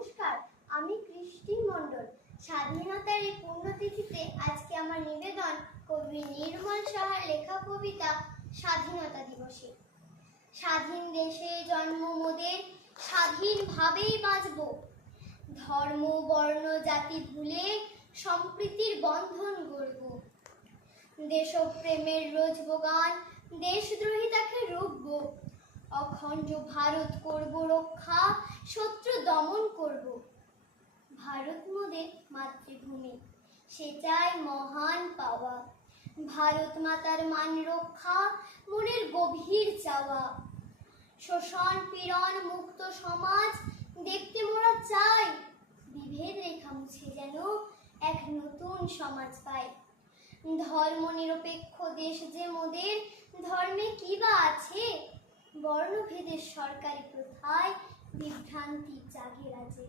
নমস্কার, আমি কৃষ্টি মণ্ডল। স্বাধীনতার এই পুণ্যতিথিতে আজকে আমার নিবেদন কবি নির্মল সাহার লেখা কবিতা স্বাধীনতা দিবসে। স্বাধীন দেশে জন্ম মোদের, স্বাধীনভাবেই বাঁচব। ধর্ম বর্ণ জাতি ভুলে সম্প্রীতির বন্ধন গড়ব। দেশপ্রেমের রোজগান, দেশদ্রোহিতাকে রুখব। অখণ্ড ভারত করব রক্ষা, শত্রু দমন করব। ভারত মোদের মাতৃভূমি, সে চাই মহান পাওয়া। ভারত মাতার মান রক্ষা মনের গভীর চাওয়া। শোষণ পীড়ন মুক্ত সমাজ দেখতে মোরা চাই। বিভেদ রেখা মুছে যেন এক নতুন সমাজ পাই। ধর্ম নিরপেক্ষ দেশ যে মোদের, ধর্মে কি বা আছে? বর্ণভেদের সরকারি প্রথায় বিভ্রান্তি জাগে রাজে।